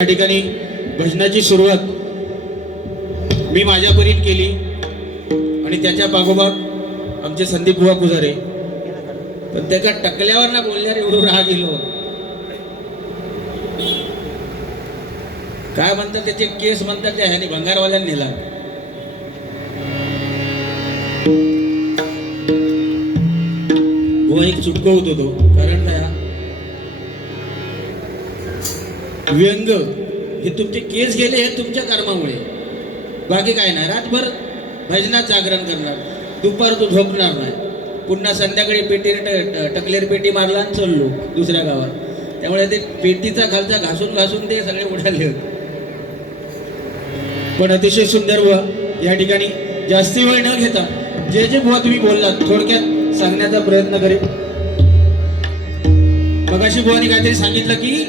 या ठिकाणी भजनाची सुरुवात मी माझ्या परीने केली आणि त्याच्या पाठोपाठ आमचे संदीप बुवा पुजारे, पण त्याच्या टकल्यावर ना बोलल्यावर एवढं राग गेलो. काय म्हणतात त्याचे केस म्हणतात त्या ह्याने भंगारवाल्यांनी नेला. बुवा एक चुटकं होतो तो, कारण काय व्यंग हे तुमचे केस गेले हे तुमच्या कर्मामुळे, बाकी काय नाही. रातभर भजनात जागरण करणार, दुपार तू झोपणार नाही, पुन्हा संध्याकाळी पेटीने टकलेर पेटी मारला आणि चाललो दुसऱ्या गावात. त्यामुळे ते पेटीचा खालचा घासून घासून ते सगळे उडाले होते. पण अतिशय सुंदर बुवा या ठिकाणी जास्ती वेळ न घेता जे जे बुवा तुम्ही बोललात थोडक्यात सांगण्याचा प्रयत्न करेन. मगाशी बुवानी काहीतरी सांगितलं की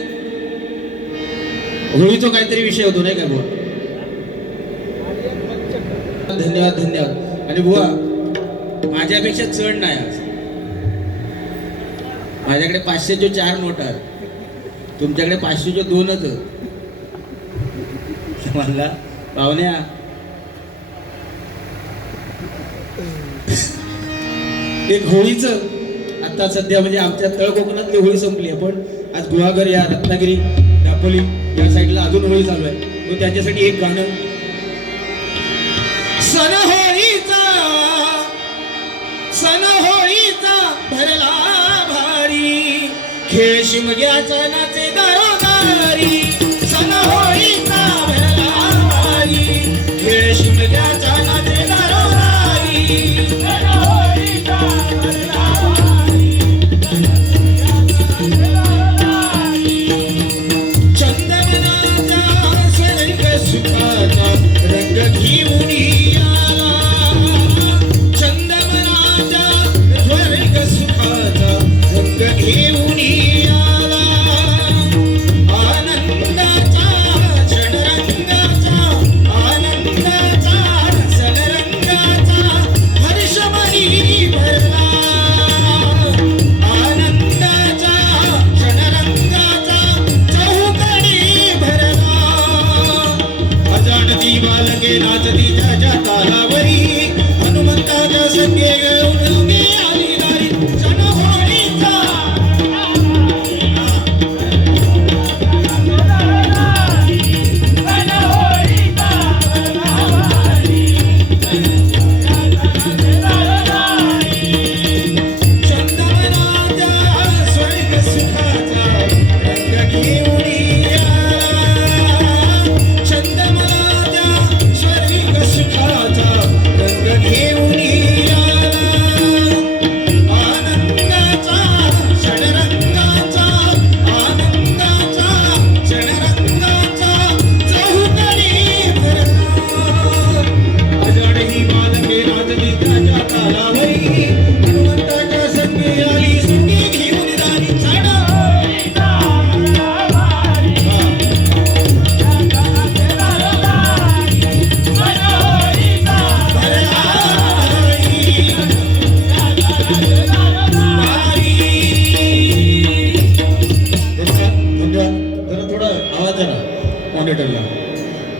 होळीचा काहीतरी विषय होतो नाही का बुवा. धन्यवाद धन्यवाद. आणि बुवा माझ्यापेक्षा चढ नाही आज, माझ्याकडे 500चे 4 नोट आहेत, तुमच्याकडे 500चे 2च. म्हणला पाहुण्या एक होळीचं आता सध्या म्हणजे आमच्या तळ कोकणातली होळी संपली आहे, पण आज गुहागर या रत्नागिरी दापोली या साईडला अजून होळी चालू आहे. तो त्याच्यासाठी एक गाणं. सण होळीचा भरला भारी, खेळ शिमग्याचा नाचे दारोदारी. सण होळीचा भरला भारी, खेळ शिमग्याचा नाचे दारोदारी.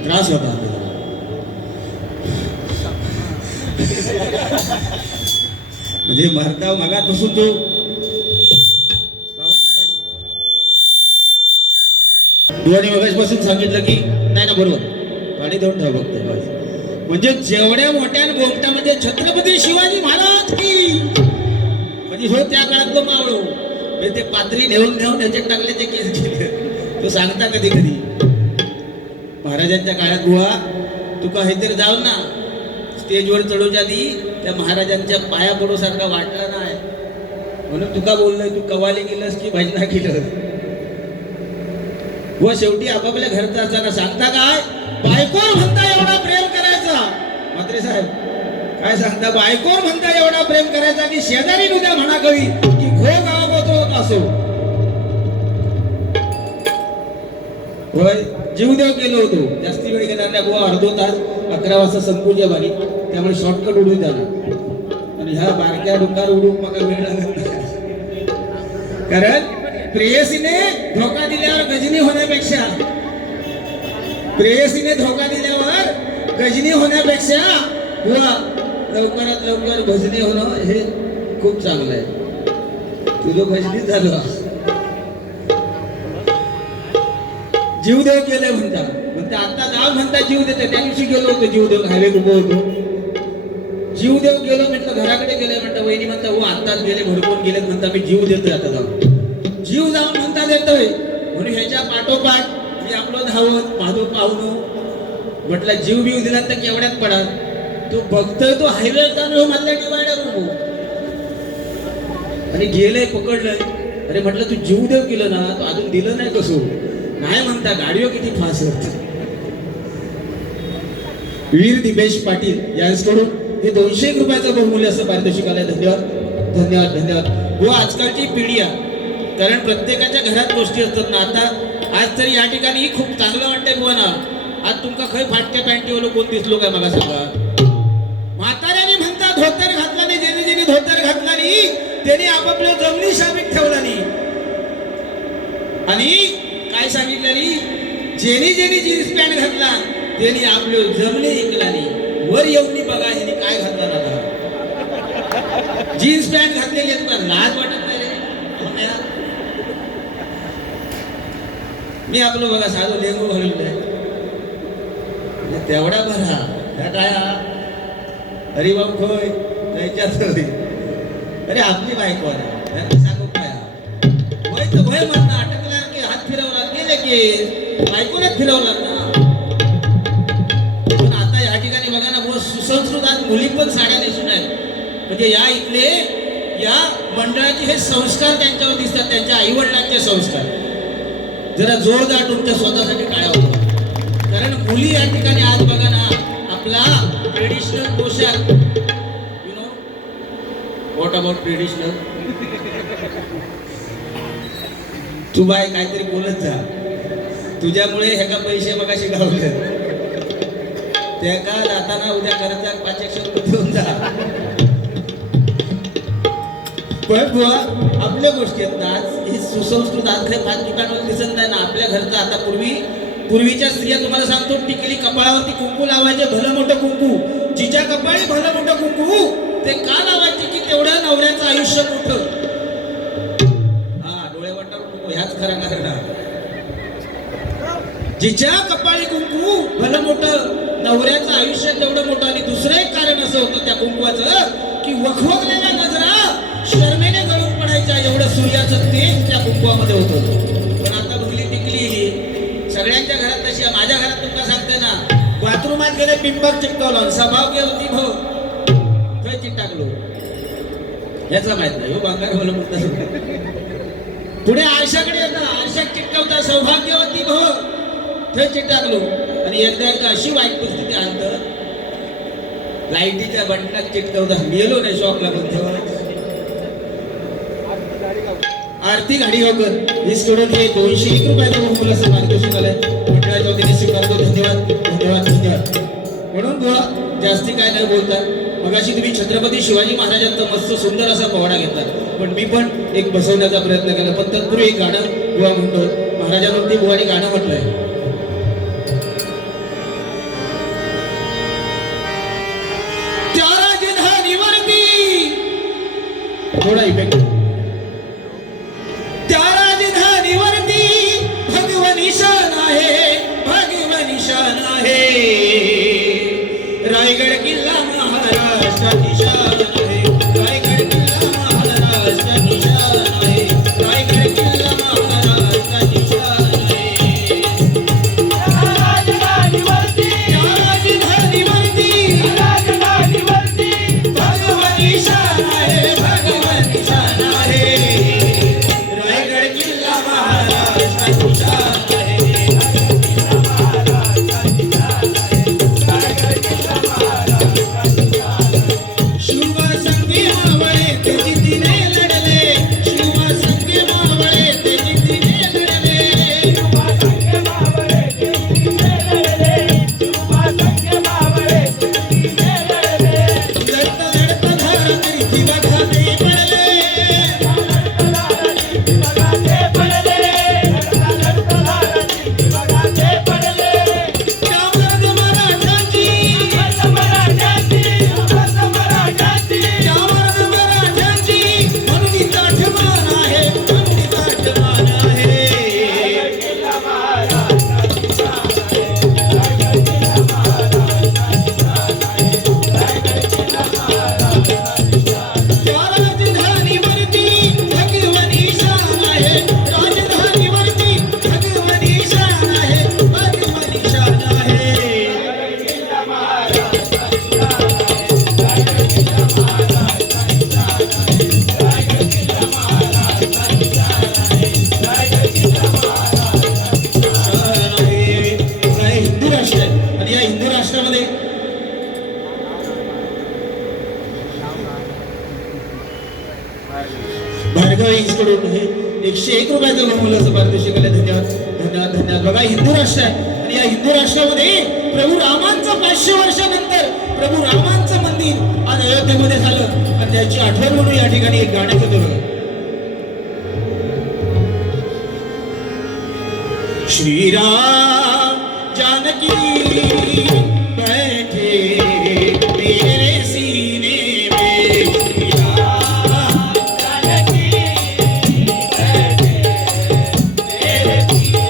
त्रास होता म्हणजे मरता मगात बसून तो दुवानी मगाशपासून सांगितलं की नाही ना बरोबर पाणी देऊन ठेवा फक्त. म्हणजे जेवढ्या मोठ्या बोगटा म्हणजे छत्रपती शिवाजी महाराज की, म्हणजे हो त्या काळात तो मावळो म्हणजे ते पात्री नेऊन त्याच्यात टाकले ते केस केले. तो सांगता कधी कधी महाराजांच्या काळात बुवा तुका काहीतरी जाऊ ना स्टेजवर चढवच्या आधी त्या महाराजांच्या पाया पडूसारखा वाटला नाही, म्हणून तुका बोललोय तू कवाली केलंस की भजना केलं. व शेवटी आपापल्या घरचा असताना सांगता काय बायकोर म्हणता एवढा प्रेम करायचा. म्हात्रे साहेब काय सांगता, बायकोर म्हणता एवढा प्रेम करायचा की शेजारी नुद्या म्हणा कवी की घो गाव असो. होय जीवदेव केलं होतो, जास्ती वेळ घेणार नाही बुवा. अर्धो तास 11 वाजता संपूच्या बारी, त्यामुळे शॉर्टकट उडून जाणार. आणि ह्या बारक्या डुकार उडून मग वेळ लागत नाही. कारण प्रेयसीने धोका दिल्यावर गजनी होण्यापेक्षा प्रेयसीने धोका दिल्यावर गजनी होण्यापेक्षा बुवा लवकरात लवकर भजनी होणं हे खूप चांगलं आहे. तुझं भजनीच झालं. जीवदेव केले म्हणता आता जाऊ म्हणता जीव देते. त्या दिवशी गेलो होतो जीवदेव हायवे उभं होतो. जीवदेव गेलो म्हटलं घराकडे गेले म्हणता वहिनी म्हणता हो आत्ताच गेले भडकून गेलेत म्हणता मी जीव देतोय आता जाऊन. जीव जाऊन म्हणता देतोय म्हणून ह्याच्या पाठोपाठ मी आपलं धावत माधव पाहुणं म्हटलं जीव बीव दिला तर केवढ्यात पडा. तो बघतोय तो हायवे जाऊन मधल्या डिवायडर उभो आणि गेलंय पकडलंय. अरे म्हटलं तू जीवदेव केलं ना तो अजून दिलं नाही कसं नाही म्हणता गाडीवर किती फास्ट होत. वीर दिपेश पाटील यांच्याकडून हे 200 रुपयाचं बहुमूल्य असं पारितोषिक आलंय. धन्यवाद धन्यवाद धन्यवाद. व आजकालची पिढी आहे कारण प्रत्येकाच्या घरात गोष्टी असतात ना. आता आज तरी या ठिकाणी खूप चांगलं वाटतंय बुवा ना. आज तुमका खय फाटक्या पॅन्टीवाला कोण दिसलो काय मला सांगा. म्हाताऱ्याने म्हणता धोतर घातला नाही. ज्याने ज्याने धोतर घातला नाही त्याने आपापल्या जमिनी शाबीत ठेवला नाही. आणि काय सांगितलं नाही ज्याने ज्याने जीन्स पॅन्ट घातला त्यांनी आपल्या जमिनी ऐकला नाही. वर येऊन बघा ह्याने काय घातला ना. जीन्स पॅन्ट घातलेली तुला लाज वाटत नाही रे. मी आपलं बघा साधं लेंगू घालून तेवढा बरा ह्या काय अरे बाबू खोय त्याच्यात. अरे आपली बायको आहे सांगू काय वय तर वय म्हणणं अटकला की हात फिरवला गेले की बायकोलाच फिरवला ना. पण आता या ठिकाणी बघा ना सुसंस्कृत आज मुली पण साड्या नेसून आहेत. म्हणजे या इथले या मंडळाचे हे संस्कार त्यांच्यावर दिसतात. त्यांच्या आई वडिलांचे संस्कार जरा जोरदार तुमच्या स्वतःसाठी टाळ्या होतात. कारण मुली या ठिकाणी आज बघा ना आपला ट्रेडिशनल पोशाख you know what about traditional. तू बाय काहीतरी बोलत जा. तुझ्यामुळे ह्याका पैसे मगाशी गावले त्या का जाताना उद्या खर्चा 500 रुपये देऊन जा. पण बुवा आपल्या गोष्टी आहेत ना आज ही सुसंस्कृत आज काही 5 दुकानावर दिसत नाही ना. आपल्या घरचं आता पूर्वीच्या स्त्रिया तुम्हाला सांगतो टिकली कपाळावरती कुंकू लावायचे भलं मोठं कुंकू. जिच्या कपाळी भलं मोठं कुंकू ते का लावायचे की तेवढं नवऱ्याचं आयुष्य मोठं. हा डोळे वाटावर कुंकू ह्याच खरा कारण. जिच्या कपाळी कुंकू भलं मोठं नवऱ्याचं आयुष्य तेवढं मोठं. आणि दुसरं एक कारण असं होतं त्या कुंकवाचं की वखवकलेल्या नजरा शर्मेने गळून पडायच्या एवढं सूर्याचं तेज त्या कुंकवामध्ये होतं. पण आता मुली टिकली सगळ्यांच्या घरात तशी. माझ्या घरात तुमका सांगते ना बाथरूमात गेले पिंपक चिटकवलं सभाव होती भाऊ थंय चिटकलो याचा माहित नाही. हो बंगार बोल म्हणतात पुढे आरशाकडे येतात आरशात चिटकवता सौभाग्यवती भाऊ थंय चिटकलो. आणि एकदा अशी वाईट परिस्थिती आणत लाईटीच्या बटनात चिटकवता गेलो नाही शॉक लागून तेव्हा. आरती घाडीगावकर ही स्टुडंट हे 201 रुपयाचं बहुमूल्य असं पारितोषिक आलंय. मंडळाच्या वतीने स्वीकारतो. धन्यवाद धन्यवाद धन्यवाद. म्हणून बुवा जास्ती काय नाही बोलता. मगाशी तुम्ही छत्रपती शिवाजी महाराजांचा मस्त सुंदर असा पोवाडा घेतला. पण मी पण एक बसवण्याचा प्रयत्न केला. पण तत्पूर्वी एक गाणं बुवा म्हणतो. महाराजांवरती बुवानी गाणं म्हटलंय. त्या राजधानीवरती थोडा इफेक्ट. त्या राजधानीवरती भगवान शान आहे भगवान शान आहे. रायगड किल्ला महाराष्ट्राची शान आहे. रायगड किल्ला महाराष्ट्राची शान आहे. रायगड किल्ला महाराष्ट्राची शान आहे. त्या राजधानीवरती भगवान शान आहे भगवान शान रिलायन्स कडून हे 101 रुपयाचं बहुमूल्याचं पारितोषिक आलं. धन्यवाद धन्यवाद धन्यवाद. बघा हिंदू राष्ट्र आहे आणि या हिंदू राष्ट्रामध्ये प्रभू रामांचं 500 वर्षानंतर प्रभू रामांचं मंदिर आज अयोध्येमध्ये झालं आणि त्याची आठवण म्हणून या ठिकाणी एक गाणं केलं बघा. श्री राम जानकी बैठे मेरे सीने में, श्री राम जानकी बैठे मेरे सीने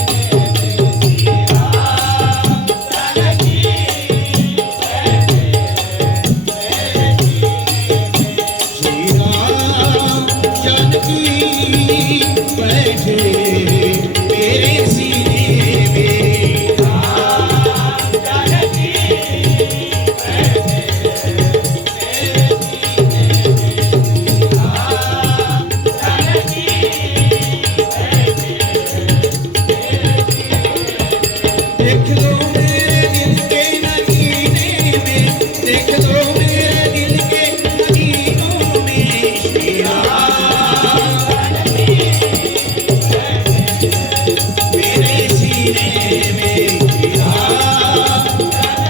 में, श्री राम जानकी बैठे मेरे सीने में, श्री राम जानकी बैठे मेरे सीने में, राम जानकी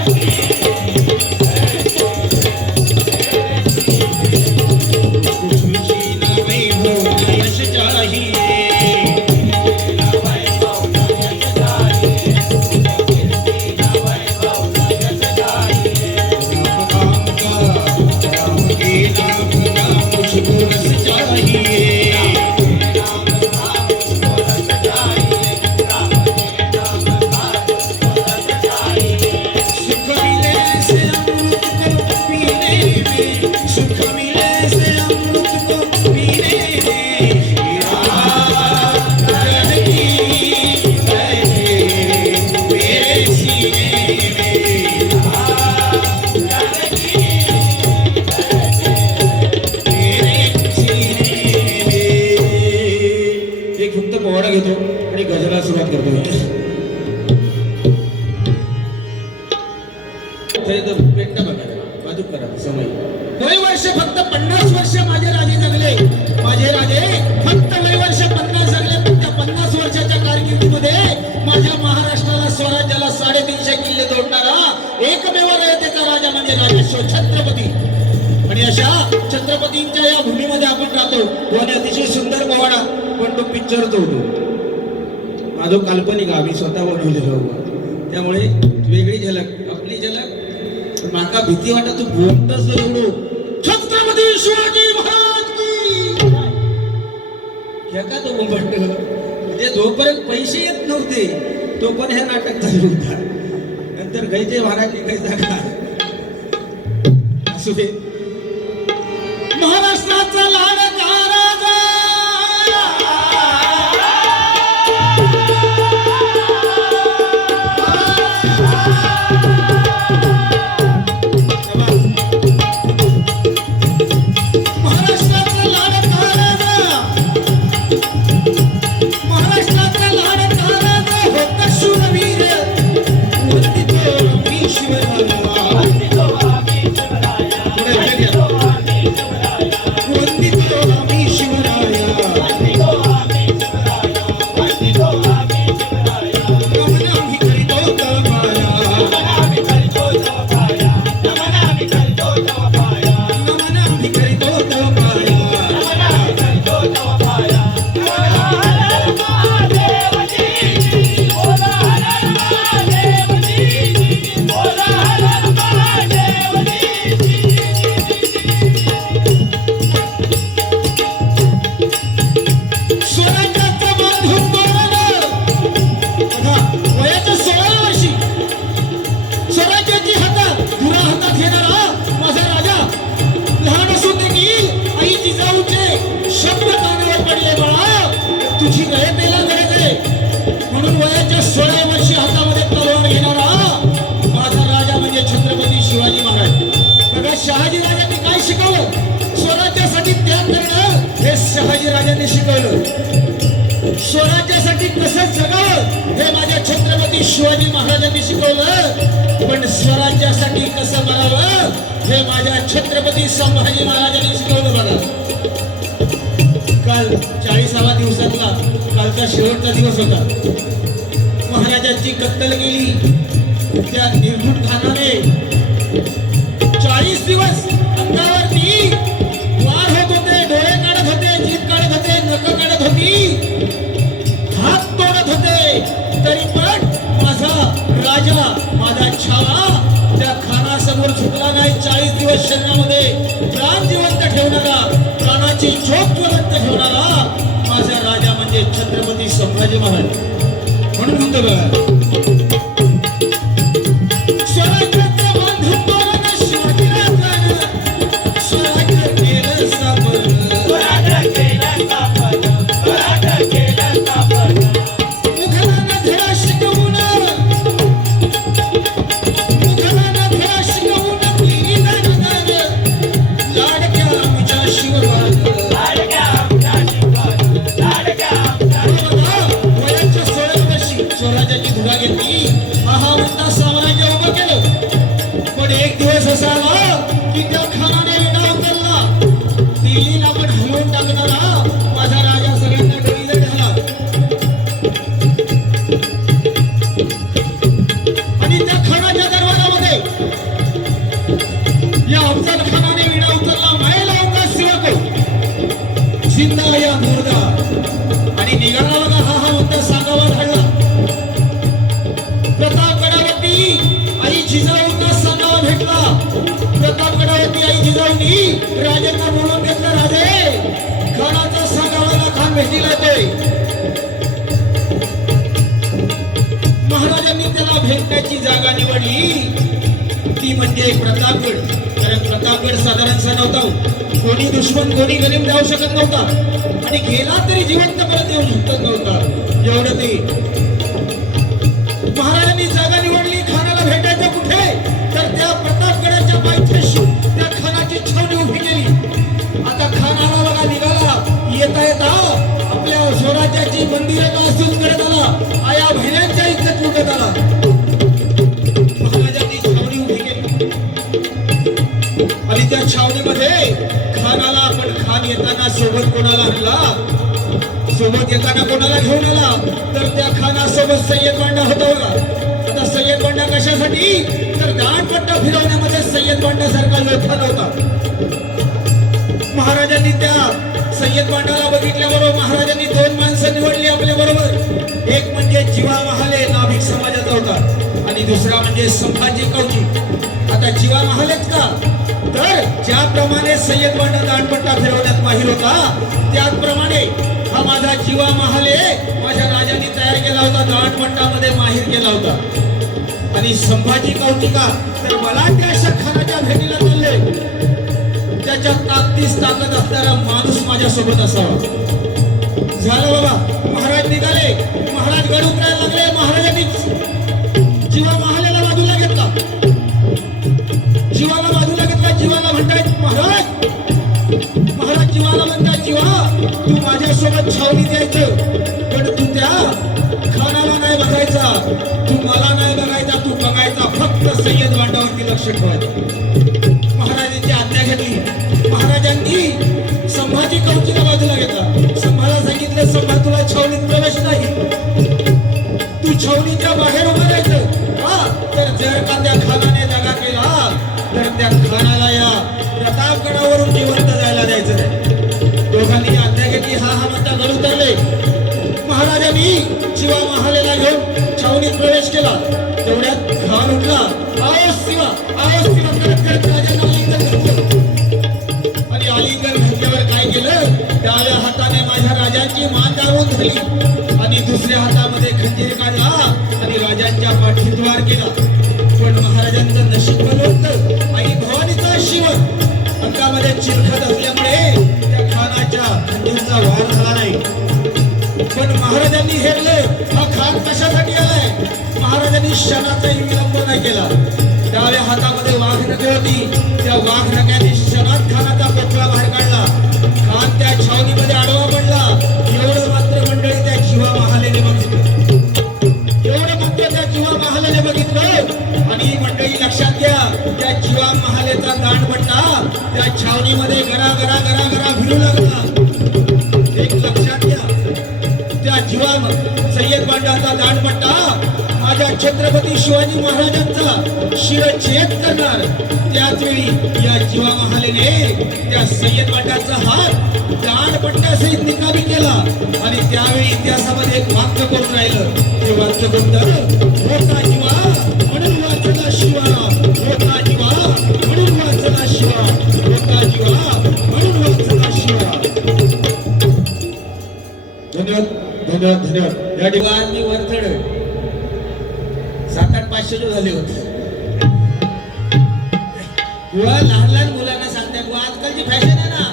घेतो आणि गजराला सुरुवात करतो. बाजू करा समय. वय वर्ष फक्त 50 वर्ष माझे राजे जगले. माझे राजे फक्त वय वर्ष 50 जगले. पण त्या 50 वर्षाच्या कारकिर्दीमध्ये माझ्या महाराष्ट्राला स्वराज्याला 350 किल्ले तोडणारा एकमेव रयतेचा राजा म्हणजे राजेश्वर छत्रपती. आणि अशा छत्रपतींच्या या भूमीमध्ये आपण राहतो. आणि अतिशय सुंदर पोवाडा पण तो पिक्चरच होतो. माझं काल्पनिक आम्ही स्वतः बनवलेलो. त्यामुळे वेगळी झलक आपली झलक. माका भीती वाटत तू बोलतच एवढं छत्रपती शिवाजी महाराज की ह्या का तो बोलत. म्हणजे जोपर्यंत पैसे येत नव्हते तोपर्यंत हे नाटक चालू होता. नंतर गैजे महाराज निघायचा का असू दे. महाराष्ट्राचा लाडका राजा शहाजीराजांनी शिकवलं. स्वराज्यासाठी कसं जगावं हे माझ्या छत्रपती शिवाजी महाराजांनी शिकवलं. पण स्वराज्यासाठी कसं मरावं हे माझ्या छत्रपती संभाजी महाराजांनी शिकवलं. बघा काल शेवटचा दिवस होता. महाराजांची कत्तल गेली. त्या निर्घुट खानाने 40 दिवस अंगावरती वार होत होते, डोळे काढत होते, जीभ काढत होते, नख काढत होती, हात तोडत होते, तरी पण माझा राजा, माझा छावा त्या खानासमोर झुकला नाही. 40 दिवस शरीरामध्ये प्राण जिवंत ठेवणारा, प्राणाची झोप ज्वलंत ठेवणारा माझा राजा म्हणजे छत्रपती संभाजी महाराज. म्हणून म्हणतो बघा, स्वराज्याचा बांधू तोरण शिवाजीराजानं स्वराज्य केलं स्थापन, स्वराज्य केलं स्थापन, स्वराज्य केलं स्थापन. मुघलांना धडा शिकवून, मुघलांना धडा शिकवून केली दानदान, लाडक्या आमच्या शिवराज, लाडक्या आमच्या शिवराज, लाडक्या आमच्या शिवराज. वयाच्या 16 वर्षी स्वराज्याची धुरा घेतली. हा मोठा साम्राज्य उभं केलं. पण एक दिवस असा आला की त्या खानाने विडा उचलला. दिल्लीला पण हलवून टाकणारा माझा राजा सगळ्यांना डोईला ढाला. आणि त्या खानाच्या दरबारामध्ये या अफजल खानाने विडा उचलला. मैं लावूंगा सिवा को जिंदा या मुर्दा. आणि निघाला बघा हा मुद्दा सांगावा घडला. प्रतापगडावरती आई जिजाऊंना सांगावा भेटला. प्रतापगडावरती आई जिजाऊंनी राजांना बोलवून घेतलं. राजे, खानाचा सांगावाला खान भेटीला येतोय. महाराजांनी त्याला भेटण्याची जागा निवडली ती म्हणजे प्रतापगड. कारण प्रतापगड साधारणसा नव्हता. कोणी दुश्मन कोणी गनिम जाऊ शकत नव्हता आणि गेला तरी जिवंत परत येऊ शकत नव्हता. एवढं ते महाराजांनी जागा निवडली. खानाला भेटायचं कुठे, तर त्या प्रतापगडाच्या पायथ्याशी त्या खानाची छावणी उभी केली. आता खानाला बघा निघाला. येता येता आपल्या स्वराज्याची मंदिरं नासूस करत आला. आया बहिण्यांच्या इज्जत लुटत आला. महाराजांनी छावणी उभी केली आणि त्या छावणीमध्ये खानाला, आपण खान येताना सोबत कोणाला आणला, सोबत येताना कोणाला घेऊन आला, तर त्या खानासोबत सय्यद बांडा होता बघा. आता सय्यद बांडा कशासाठी, तर दांडपट्टा फिरवण्यामध्ये सय्यद बांडासारखा योद्धा नव्हता. महाराजांनी त्या सय्यद बांडाला बघितल्याबरोबर महाराजांनी 2 माणसं निवडली आपल्या बरोबर. एक म्हणजे जीवा महाले, नाभिक समाजाचा होता, आणि दुसरा म्हणजे संभाजी कवची. आता जीवा महालेच का, तर ज्याप्रमाणे सय्यद बांडा दांडपट्टा फिरवण्यात माहीर होता, त्याचप्रमाणे हा माझा जीवा महाले माझ्या राजाने तयार केला होता, दांडपट्टामध्ये माहीर केला होता. आणि संभाजी कौतिका, तर मला त्या अशा खानाच्या भेटीला चालले. त्याच्या ताकदीस ताकद असणारा माणूस माझ्यासोबत असावा. झालं बाबा, महाराज निघाले. महाराज गड उतरायला लागले. महाराजांनी जीवा महालेला बाजूला घेतला. जीवाला बाजूला घेतला. जीवाला म्हणतायत महाराज, महाराज जीवाला म्हणतात, जीवा तू माझ्यासोबत छावणी द्यायचं, पण तू त्या खानाला नाही बघायचा, तू मला नाही बघायचा, तू बघायचा फक्त सय्यद बांडावरती लक्ष ठेवायचं. महाराजांची आज्ञा घेतली. महाराजांनी संभाजी कवचीला बाजूला घेतला. संभाला सांगितलं, संभा तुला छावणीत प्रवेश नाही, तू छावणीच्या बाहेर उभं राहायचं. तर जर का त्या खानाने दगा केला तर त्या खानाला या प्रतापगडावरून जिवंत जायला द्यायचं नाही. दोघांनी आज्ञा घेतली. हा म्हणता गड उतरले. महाराजांनी शिवा महालेला घेऊन छावणीत प्रवेश केला. तेवढ्यात खान उठला. आओ शिवा, आओ शिवा करत करत राजांना आलिंगन घातलं. आणि आलिंगन घातल्यावर काय केलं, डाव्या हाताने माझ्या राजांची मान दाबून धरली आणि दुसऱ्या हातामध्ये खंजीर काढला आणि राजांच्या पाठीत वार केला. पण महाराजांचं नशीब बनवतं. आई भवानीचा शिव अंगामध्ये चिरखत असल्यामुळे त्या खानाच्या खंजीरचा वार झाला नाही. पण महाराजांनी हेरलं, हा खान कशासाठी आलाय. महाराजांनी क्षणाचाही विलंब नाही केला. डाव्या हातामध्ये वाघनखे होती. त्या वाघनख्याने क्षणात खानाचा पोटला बाहेर काढला. खान त्या छावणीमध्ये आडवा पडला. एवढं मात्र मंडळी त्या जीवा महालेने बघितलं. एवढं मात्र त्या जीवा महालेने बघितलं. आणि मंडळी लक्षात घ्या, त्या जीवा महालेचा दांडपट्टा त्या छावणीमध्ये गरा गरा गरा गरा फिरू लागला. एक लक्षात घ्या, त्या जीवा छत्रपती शिवाजी महाराजांचा शिरच्छेद करणार त्याच वेळी या जीवा महालेने त्या सय्यद वाटाचा हात जाड पट्ट्यासहित निकामी केला आणि त्यावेळी इतिहासामध्ये एक वाक्य करून राहिलं. ते वाक्य कोणतं? होता जीवा म्हणून वाचला शिवा, होता जीवा म्हणून वाचला शिवा, होता जीवा म्हणून वाचला शिवा. धन्यवाद धन्यवाद धन्यवाद. या ठिकाणी मी वरचढ 700-800 जो झाले होते. बुवा लहान लहान मुलांना सांगतात, बुवा आजकालची फॅशन आहे ना,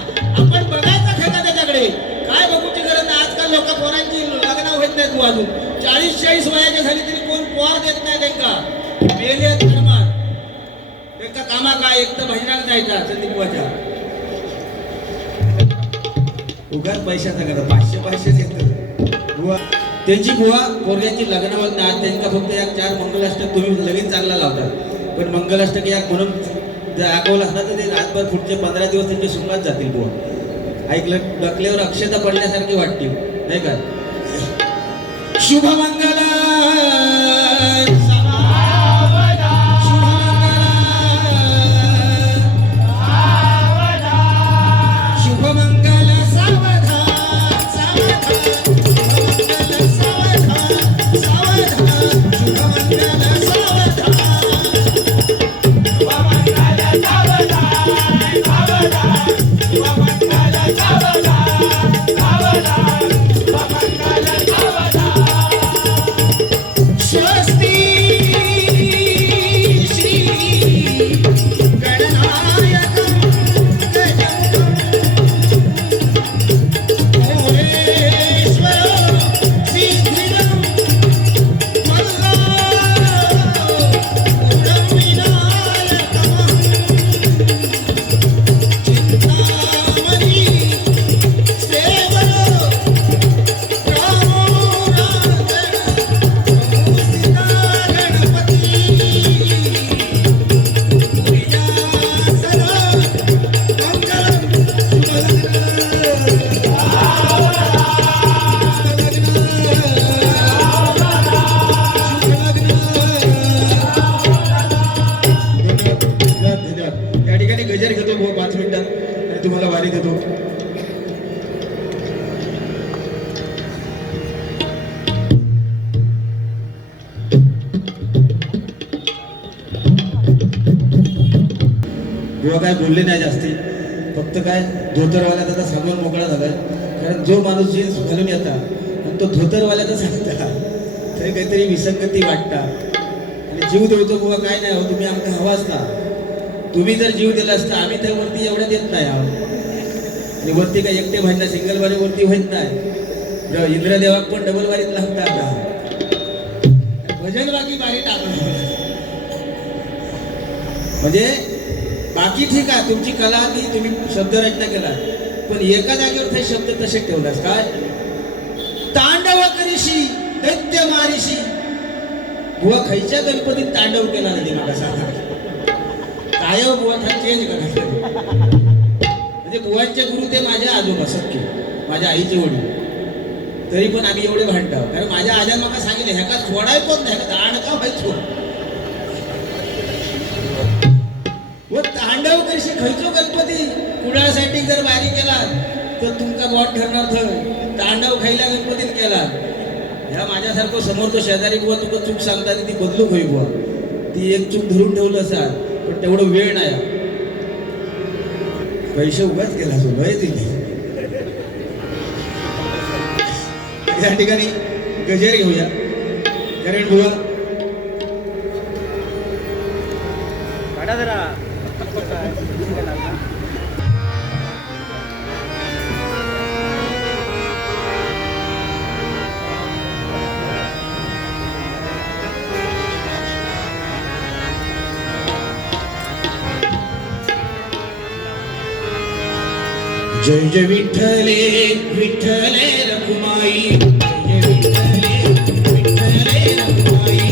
आपण बघायचा ठेका त्याच्याकडे, काय बघूची गरज नाही. आजकाल लोक पोरांची लग्न होत नाहीत बुवा, अजून 40-40 वयाची झाली तरी कोण पोर देत नाही त्यांना. मेले धर्मात त्यांचा कामा काय, एक तर भजनाला जायचा संदीप बुवाच्या उगाच पैशाचा करा 500 येतं बुवा. त्यांची बुवा पोरग्याची लग्न होत नाही, त्यांना फक्त या 4 मंगलाष्टक तुम्ही लगीन चांगला लावतात, पण मंगलाष्टक या म्हणून दाखवलं असतं तर ते रातभर पुढचे 15 दिवस त्यांचे सुखात जातील बुवा. ऐकलं, डकल्यावर अक्षता पडल्यासारखी वाटते नाही का. शुभमंगल तुम्हाला वारी देतो. बुवा काय बोलले नाही जास्ती, फक्त काय धोतरवाल्याचा तर सांगून मोकळा झालाय. कारण जो माणूस जीन्स घालून येतात आणि तो धोतरवाल्याचा सांगता तरी काहीतरी विसंगती वाटता. आणि जीव देवतो बुवा काय नाही हो, तुम्ही आमचा हवा असता, तुम्ही जर जीव दिला असता आम्ही त्या वरती एवढ्या देत नाही आहोत. आणि वरती काय एकटे भांडणं सिंगल वारी वरती होत नाही. इंद्रदेवाक पण डबल वारीत लागतात. भजन बाकी बारी टाकलं म्हणजे बाकी ठीक आहे, तुमची कला ती तुम्ही शब्दरचना केला, पण एका जागेवर ते शब्द तसे ठेवलास काय. तांडव करीशी दैत्य मारीशी. बुवा खायच्या गणपतीत तांडव केला नाही मला सांगा. काय बुवा हा चेंज करा. म्हणजे बुवांचे गुरु ते माझ्या आजोबा सख्खे, माझ्या आईचे वडील, तरी पण आम्ही एवढे भांडतो. कारण माझ्या आज्यान मला सांगितले ह्याका सोडाय पण नाही, ह्याका तांड का व्हायचो. व तांडव कशी खायचो गणपती कुणासाठी जर वारी केला तर तुमचा बॉट ठरणार थंय. तांडव खायला गणपतीत केला. ह्या माझ्यासारखं समोर तो शेजारी बुवा तुका चूक सांगताना ती बदलू होई बुवा, ती एक चूक धरून ठेवलं असा, पण तेवढं वेळ नाही. पैसे उगाच केला सो लय तिने. या ठिकाणी गजेर घेऊया. कारण बुवा जय जय विठ्ठले विठ्ठले रखुमाई. जय विठ्ठले विठ्ठले रखुमाई.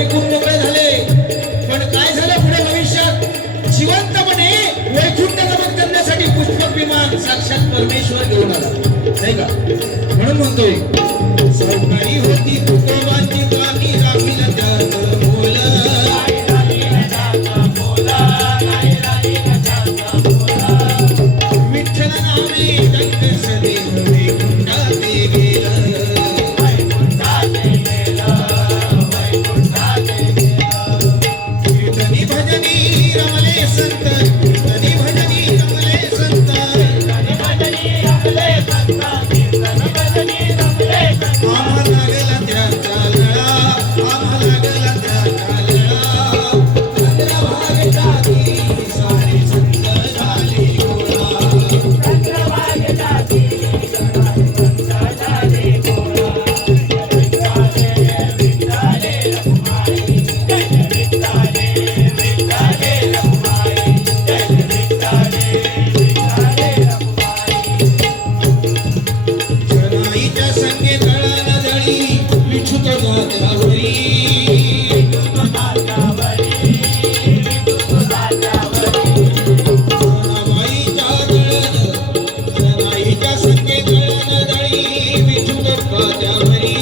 विकून मोकळे झाले, पण काय झालं पुढे भविष्यात? जिवंतपणे वैकुंठ गमन करण्यासाठी पुष्पक विमान साक्षात परमेश्वर घेऊन आला, नाही का? म्हणून म्हणतोय, सावकारी होती तुकोबांची कामी राखील त्याचं मोल, विठ्ठल नामे डंक सदेह वैकुंठाते गेलं, कीर्तनी भजनी रमले संत, कीर्तनी भजनी रमले संत, आम्हा लागला त्याचा लळा, आम्हा लागला त्याचा लळा, चंद्रभागेसाठी सारे संत झाले गोळा, जनाईच्या संगे दळा दळी विठुत जात्यावरी, जनाईच्या संगे दळा दळी विठुत जात्यावरी,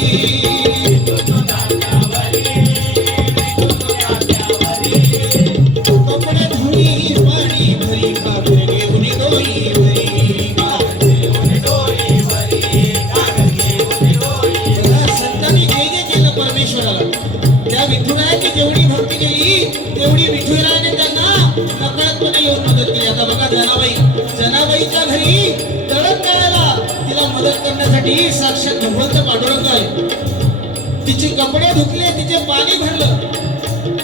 कपडे धुई पाणी भरी घागर घेऊन डोई भरी, संतांनी जे जे केलं परमेश्वराला, त्या विठुरायाची जेवढी भक्ती केली तेवढी विठुरायाने त्यांना नकळतपणे येऊन मदत केली. आता बघा जनाबाईच्या घरी दळण दळायला तिला मदत करण्यासाठी साक्षात भगवंत पांडुरंग आले, तिचे कपडे धुतले, तिचे पाणी भरलं.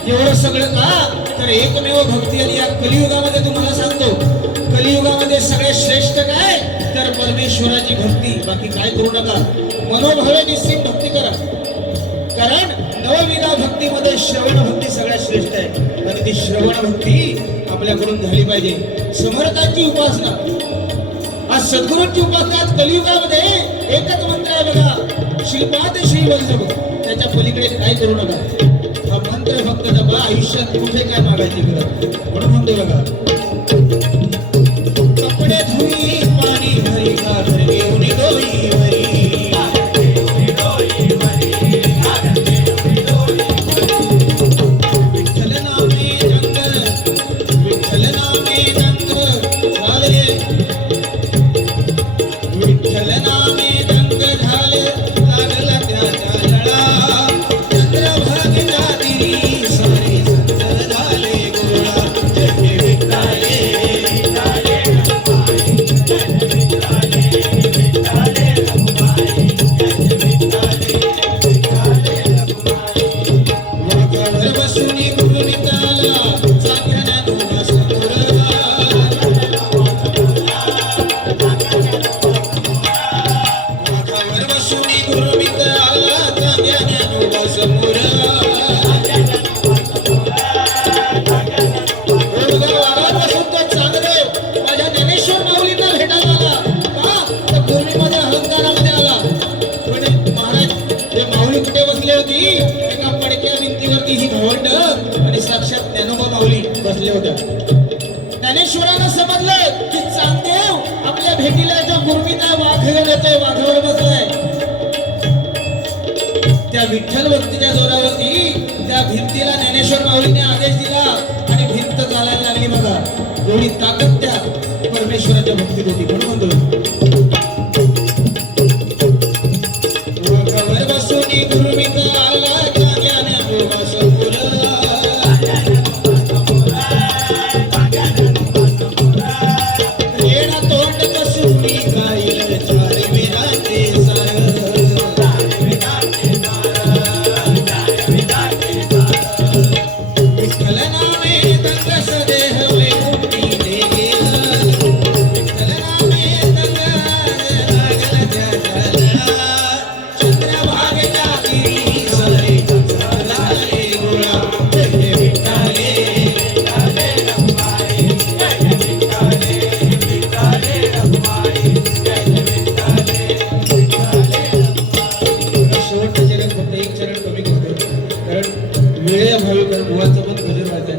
एवढं सगळं का? तर एकमेव भक्ती. आणि या कलियुगामध्ये तुम्हाला सांगतो, कलियुगामध्ये सगळ्यात श्रेष्ठ काय? तर परमेश्वराची भक्ती. बाकी काय करू नका, मनोभावे निश्चित भक्ती करा. कारण नवविधा भक्तीमध्ये श्रवण भक्ती सगळ्यात श्रेष्ठ आहे, आणि ती श्रवण भक्ती आपल्याकडून झाली पाहिजे. समर्थांची उपासना, आज सद्गुरूंची उपासना. आज कलियुगामध्ये एकच मंत्र आहे बघा, श्रीपाद श्रीवल्लभ. त्याच्या पलीकडे काय करू नका, हा मंत्र फक्त जपा. आयुष्यात कुठे काय मागायचे गरज. म्हणून म्हणतो बघा, कपडे धुई पाणी भरी घागर घेऊन डोई भरी, विठ्ठल नामे रंग, विठ्ठल नामे रंग झाले, विठ्ठल नामे रंग झाले, लागला त्याचा लळा, चंद्रभागेच्या दिरी सारे संत झाले गोळा, जय विठ्ठले. वाघावर बसुनी गुरुमित्राला साध्यानं समोर, वाघावर बसुनी गुरुमित्राला साध्यानं समोर, वाघावर बसून तो चांगदेव माझ्या ज्ञानेश्वर माऊलींना भेटायला आला. का? तर पूर्णिमध्ये अहंकारामध्ये आला. पण महाराज ते माऊली कुठे बसले होती? एका पडक्या भिंतीवरती ही भावंड आणि साक्षात ज्ञानोबा माऊली बसले होत्या. ज्ञानेश्वरांना समजलं की चांगदेव आपल्या भेटीला जो गुरमीत आहे, वाघ घेऊन येतोय, वाघावर बसलाय. त्या विठ्ठल भक्तीच्या जोरावरती त्या भिंतीला ज्ञानेश्वर माऊलीने आदेश दिला आणि भिंत चालायला लागली. बघा एवढी ताकद त्या परमेश्वराच्या भक्तीत होती. म्हणून म्हणतो, वाघावर बसून गुरुमित आला, ज्ञानोबा समोर, रेडा तोंड बसून गाईल चार विराचे सार, विठ्ठल नामे दंग सदेह वैकुंठी गेलं, विठ्ठल नामे दंग लागला त्याचा लळा, चंद्रभागेच्या दिरी सगळ्या भाविकांना बुवाचं पण भजन वाजतंय.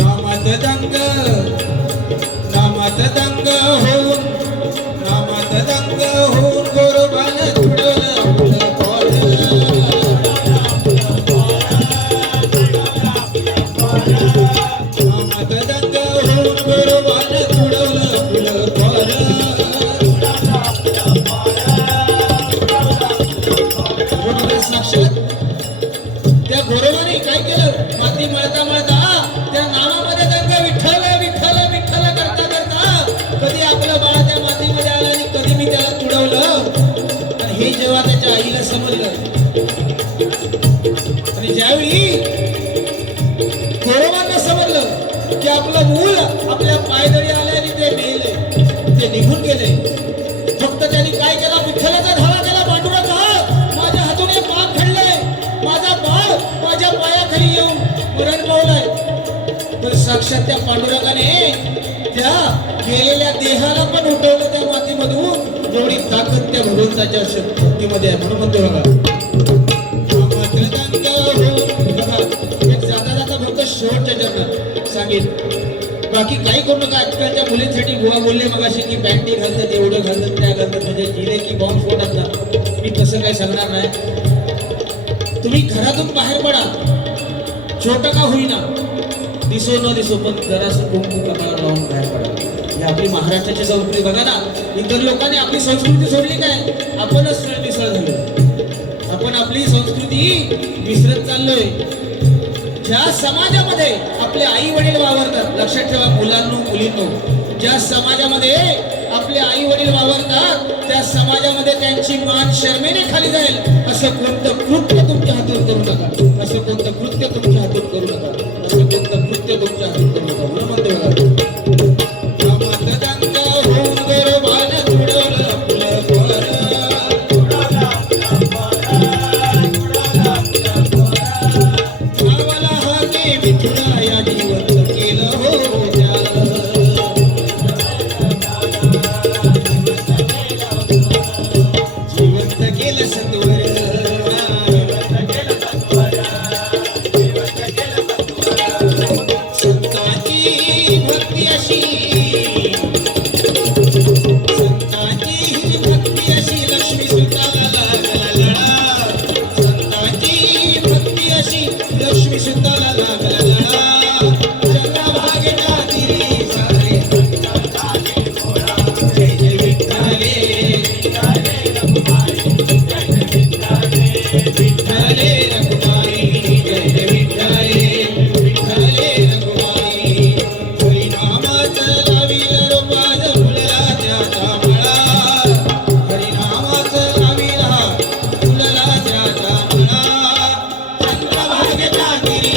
नामात दंग होऊन गोरोबान तुडवलं फुलं फळ. नामात दंग होऊन गोरोबान तुडवलं फुलं फळ. साक्षात त्या गोरोबाने काय केलं, माती मळता मळता त्या नामामध्ये दंग विठ्ठल विठ्ठल विठ्ठल करता करता कधी आपलं बाळ त्या मातीमध्ये आलं आणि कधी मी त्याला तुडवलं. आणि हे जेव्हा त्याच्या आईला समजलं आणि ज्यावेळी गोरोबांना समजलं की आपलं मूल आपल्या पायदळी आले आणि ते मेले, ते निघून गेले, फक्त त्यांनी काय केला, विठ्ठलाचा धावा केला. पांडुरंगा, माझ्या हातून हे पाप घडलंय, माझा बाळ माझ्या पायाखाली येऊन मरण पावलाय. तर साक्षात त्या पांडुरंगाने त्या गेलेल्या देहाला पण उठवलं त्या मातीमधून. एवढी ताकद त्या भगवंताच्या शक्तीमध्ये आहे. म्हणून म्हणतो बघा, एक जाता जाता फक्त शेवटच्या चरणात सांगेल, बाकी काही करू नका. आजकालच्या मुलींसाठी बुवा बोलले मगाशी की पॅन्टी घालतात, एवढं घालतात, त्या घालतात, म्हणजे जिले की बॉम्ब स्फोटात ना. मी तसं काही सांगणार नाही. तुम्ही घरातून बाहेर पडा, छोटं का होईना, दिसो न दिसो, पण जरासं कुंकू कपाळाला लावून बाहेर पडा. ही आपली महाराष्ट्राची संस्कृती बघा ना. इतर लोकांनी आपली संस्कृती सोडली काय, आपणच मिसळ झालो. आपण आपली संस्कृती विसरत चाललोय. ज्या समाजामध्ये आपले आई वडील वावरतात, लक्षात ठेवा मुलांनो मुलींनो, ज्या समाजामध्ये आपले आई वडील वावरतात त्या समाजामध्ये त्यांची मान शर्मेने खाली जाईल असं कोणतं कृत्य तुमच्या हातून करू नका. असं कोणतं कृत्य तुमच्या हातून करू नका. असं कोणतं कृत्य तुमच्या हातून करू नका. म्हणून म्हणते बघा, होऊन गोरोबान तुडवलं फुलं फळ. भावाला हाके विठुरा या जिवंत केलं हो त्याला. जिवंत केलं सत्वर, संतांची भक्ती अशी, संतांची भक्ती अशी लक्ष्मी सुताला लागला लळा. संतांची भक्ती अशी लक्ष्मी सुताला लागला लळा. चंद्रभागेच्या तिरी सारे जय जय विठ्ठले, विठ्ठले रघुमाई, जय जय विठ्ठले, विठ्ठले रघुमाई. हरिनामाचं लाविलं रोपाज फुलला त्याचा मळा. हरिनामाचं लाविला फुलला त्याचा मळा. चंद्रभागेच्या तिरी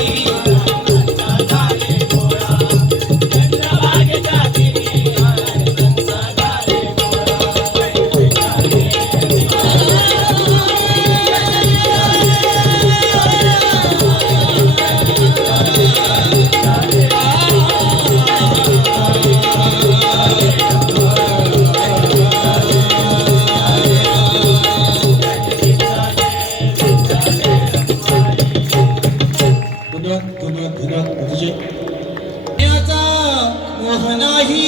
मोह नाही,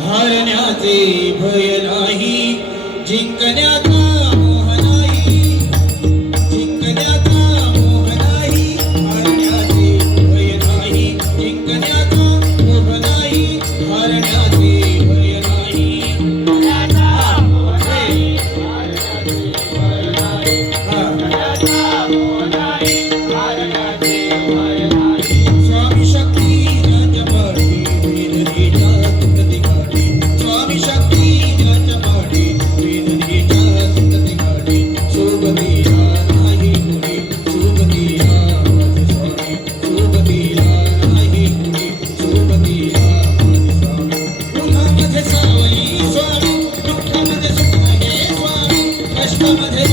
हारण्याचे भय नाही, जिंकण्याचा मोह नाही, जिंकण्याचा मोह नाही, हारण्याचे भय नाही, जिंकण्याचा मोह नाही, हारण्याचे भय नाही. स्वामी शक्ती जपती वेदनेच्या तुटती, स्वामी शक्ती जपती वेदनेच्या तुटती. सोबतीला नाही कुणी, सोबतीला माझे स्वामी, सोबतीला नाही कुणी, सोबतीला माझे स्वामी. उन्हामध्ये सावली स्वामी, दुःखामध्ये सुख हे स्वामी, कष्टामध्ये